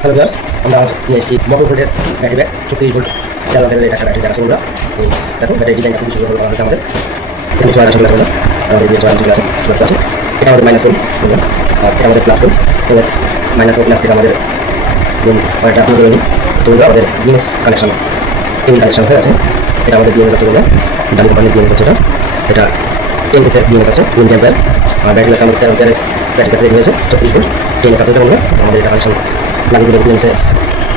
Hello viewers, আমরা আজ নিয়ে এসেছি মোটরভোল্টের ব্যাটারি ব্যাগ 34 ভোল্ট তেল ব্যাটারি এটা একটা ব্যাটারি আছে। আমরা দেখো ব্যাটারি ডিজাইনটা খুব সুন্দর করা হয়েছে। আমাদের এখানে 4 আছে আমাদের যে 4 আছে সেটা আছে। এটা আমাদের মাইনাস পোল, আর এটা আমাদের প্লাস পোল। এবার মাইনাস ও প্লাস থেকে আমাদের একটা আপনি করে নিই। তো আমাদের বিএনএস কানেকশন টেবিল কানেকশন হয়ে আছে। এটা আমাদের বিএনএস আছে, বললাম ডালি কোম্পানির বিএনএস আছে। এটা 10 এর বিএনএস আছে 20 অ্যাম্পিয়ার। আর ব্যাটারিটা আমাদের 13 অ্যাম্পিয়ারের ব্যাটারি রেডি হয়েছে 34 ভোল্ট 10 আছে। এটা আমাদের এটা কানেকশন লাগিয়ে দিলে বিএনএসে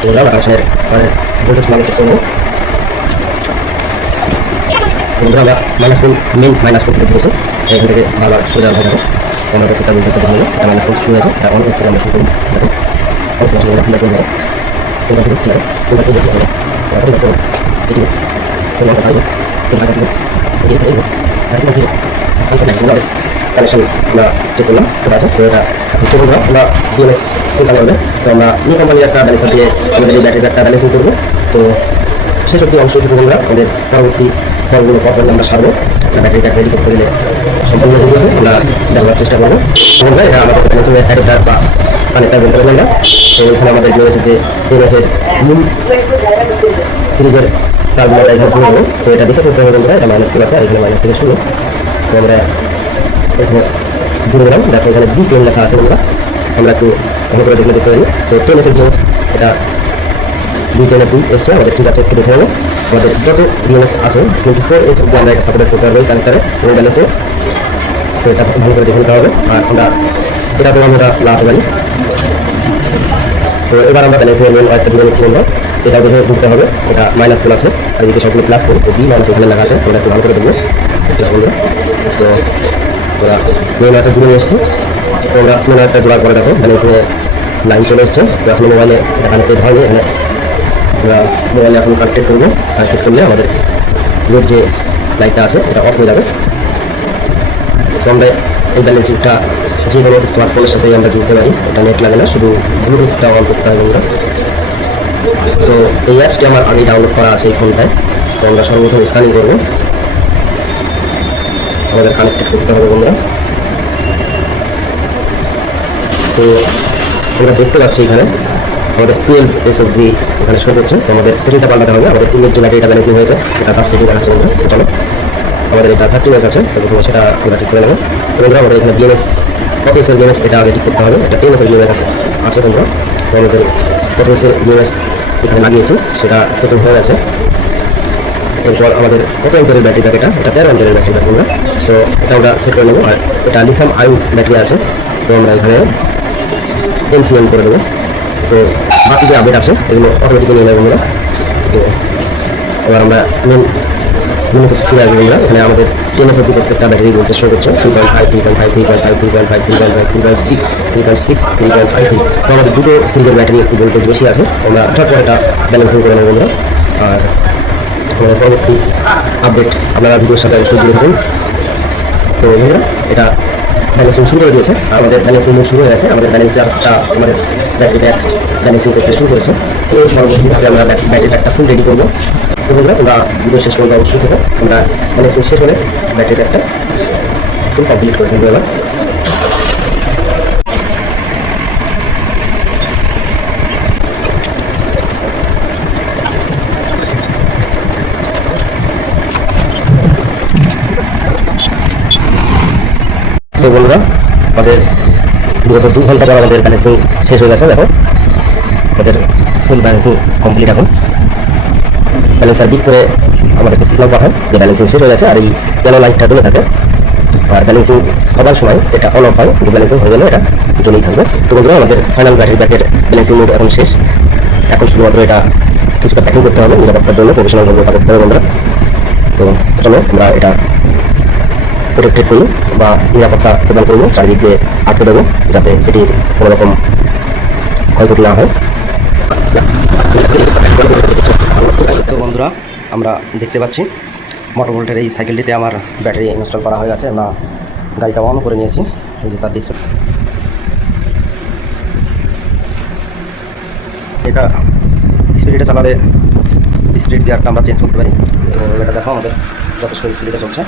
তোমরা কানেকশনের ভোল্টেজ মানে চেক করবো। বন্ধুরা আমরা minus pole main minus pole থেকে দিয়েছি, এখান থেকে বারবার সোজা হয়ে যাবে। আমরা প্রত্যেকটা বলতে সাথে হবে এটা মাইনাস পোল শুরু হয়েছে। এটা অন থেকে আমরা শুরু করবো। দেখো অন থেকে শুরু হয়েছে প্লাস হয়েছে সেটা ঠিক আছে। তোমরা কি দেখতে চাও এটা দেখো এটি তোমরা কথা বলো তোমরা কথা বলো এই কানেকশন আমরা চেক করলাম। ঠিক আছে, তো এটা বন্ধুরা আমরা বিএনএস ফুল কানেক্ট হবে। তো আমরা নিউ কোম্পানির একটা ব্যালেন্সার দিয়ে আমাদের এই ব্যাটারির একটা ব্যালেন্সিং করবো। তো সেই সব অংশ থেকে বন্ধুরা আমাদের পরবর্তী ফলগুলো কখন আমরা সারবো ব্যাটারি ব্যাগ রেডি করতে গেলে সম্পূর্ণ আমরা দেওয়ার চেষ্টা করবো। বন্ধুরা এটা আমাদের ব্যালেন্সিংয়ের অ্যাডাপ্টার বা কানেক্টার বলতে পারবেন না। তো এখানে আমাদের বিএনএসের যে বিএনএসের মূল সিরিজের তারগুলো এখানে জুড়ে দেবো। তো এটা দেখে করতে হবে বন্ধুরা, এটা মাইনাস থেকে আছে আর এখানে মাইনাস থেকে শুরু। তো আমরা এখানে জুড়ে দিলাম। দেখো এখানে B10 লেখা আছে বন্ধুরা, আমরা একটু ভালো করে দেখতে পারি। তো 10 এর বিএনএস এটা B10 এর 2 এসছে আমাদের, ঠিক আছে একটু দেখে নেবো। আমাদের যত বিএনএস আছে 24 এস অব্দি আমরা এটা সাপোর্ট করতে পারবো কানেক্টারে এবং ব্যালেন্সে। তো এটা ভালো করে দেখে নিতে হবে। আর আমরা এটা তো আমরা লাগাতে পারি। তো এবার আমরা ব্যালেন্সের মেন একটা দিয়ে নিচ্ছি বন্ধুরা, এটা দেখে বুঝতে হবে এটা মাইনাস পোল আছে আর এদিকে সবগুলো প্লাস পোল। তো বি মাইনাস এখানে লেখা আছে, আমরা একটু ভালো করে দেখবো বন্ধুরা। তো ওরা মেন একটা জুড়ে নিয়ে এসছি। তো আমরা মেন একটা জোড়ার পরে দেখো ব্যালেন্সে লাইন চলে এসছে। তো এখন মোবাইলে এটা কানেক্টেড হয়নি, এখানে আমরা মোবাইলে এখন কানেক্টেড করবো। কানেক্টেড করলে আমাদের লোড যে লাইটটা আছে এটা অফ হয়ে যাবে। তো আমরা এই ব্যালেন্সিংটা যে কোনো স্মার্টফোনের সাথেই আমরা জুড়তে পারি, এটা নেট লাগে না, শুধু ব্লুটুথটা অন করতে হবে বন্ধুরা। তো এই অ্যাপসটি আমার আগেই ডাউনলোড করা আছে এই ফোনটায়। তো আমরা সর্বপ্রথম স্ক্যানিং করবো, আমাদের কানেক্টেড করতে হবে বন্ধুরা। তো আমরা দেখতে পাচ্ছি এখানে আমাদের 12 এস অব্দি এখানে শো করছে। তো আমাদের সেটিংটা পাল্টাতে হবে। আমাদের 2 এর যে ব্যাটারিটা ব্যালেন্সিং হয়েছে সেটা তার সেটিং দেখাচ্ছে বন্ধুরা। চলো আমাদের এটা 30 এস আছে, তো প্রথমে সেটা আমরা ঠিক করে নেবো। বন্ধুরা আমাদের এখানে বিএনএস কত এসের বিএনএস এটা আগে ঠিক করতে হবে। এটা 10 এসের বিএনএস আছে বন্ধুরা। তো আমাদের কত এসের বিএনএস এখানে লাগিয়েছি সেটা সেটিং হয়ে গেছে। এরপর আমাদের কত অ্যাম্পিয়ারের ব্যাটারি ব্যাগ, এটা 13 অ্যাম্পিয়ারের ব্যাটারি ব্যাগ বন্ধুরা। তো এটা আমরা সেট করে নেবো। আর এটা লিথিয়াম আয়ন ব্যাটারি আছে, তো আমরা এখানে NCM করে দেবো। তো বাকি যে আপডেট আছে এগুলো অটোমেটিক্যালি নিয়ে নেবো বন্ধুরা। তো এবার আমরা মেন ফিরে আসবো বন্ধুরা। এখানে আমাদের 10 এস অব্দি প্রত্যেকটা ব্যাটারি ভোল্টেজ শো করছে 3.5 3.5 3.5 3.5 3.5 3.6 3.6 3.53। তো আমাদের দুটো সিরিজের ব্যাটারি একটু ভোল্টেজ বেশি আছে, আমরা ঝটপট এটা ব্যালেন্সিং করে নেবো বন্ধুরা। আর আমাদের পরবর্তী আপডেট আপনারা ভিডিওর সাথে অবশ্যই জুড়ে থাকুন। তো বন্ধুরা এটা ব্যালেন্সিং শুরু করে দিয়েছে, আমাদের ব্যালেন্সিং শুরু হয়ে গেছে। আমাদের ব্যালেন্সিংটা আমাদের ব্যাটারি ব্যাগ ব্যালেন্সিং করতে শুরু করেছে। তো পরবর্তীভাবে আমরা ব্যাটারি ব্যাগটা ফুল রেডি করবো। তো বন্ধুরা তোমরা ভিডিও শেষ পর্যন্ত অবশ্যই থেকে আমরা ব্যালেন্সিং শেষ হলে ব্যাটারি ব্যাগটা ফুল কমপ্লিট করে দেবো এবার। তো বন্ধুরা আমাদের বিগত 2 ঘন্টা পর আমাদের ব্যালেন্সিং শেষ হয়ে গেছে। দেখো আমাদের ফুল ব্যালেন্সিং কমপ্লিট। এখন ব্যালেন্সার ডিপ করে আমাদেরকে সিগনাল করা হয় যে ব্যালেন্সিং শেষ হয়ে গেছে, আর এই গেলো লাইটটা জ্বলে থাকে। আর ব্যালেন্সিং হবার সময় এটা অন অফ হয়, কিন্তু ব্যালেন্সিং হয়ে গেলে এটা জ্বলেই থাকবে। তো বন্ধুরা আমাদের ফাইনাল ব্যাটারি ব্যাগের ব্যালেন্সিং মোড এখন শেষ। এখন শুধুমাত্র এটা কিছুটা প্যাকিং করতে হবে নিরাপত্তার জন্য, প্রফেশনালভাবে এটা করতে হবে বন্ধুরা। তো চলো আমরা এটা প্রোটেক্টেড করি বা নিরাপত্তা প্রদান করবো, চারিদিক দিয়ে আটকে দেবো যাতে এটির কোনো রকম ক্ষয়ক্ষতি না হয়। তো বন্ধুরা আমরা দেখতে পাচ্ছি মোটরভোল্টের এই সাইকেলটিতে আমার ব্যাটারি ইনস্টল করা হয়ে গেছে। আমরা গাড়িটা অন করে নিয়েছি, এই যে তার ডিসপ্লে। এটা স্পিডে চালালে স্পিড গিয়ারটা আমরা চেঞ্জ করতে পারি। তো এটা দেখো আমাদের যথেষ্ট স্পিডে চলছে।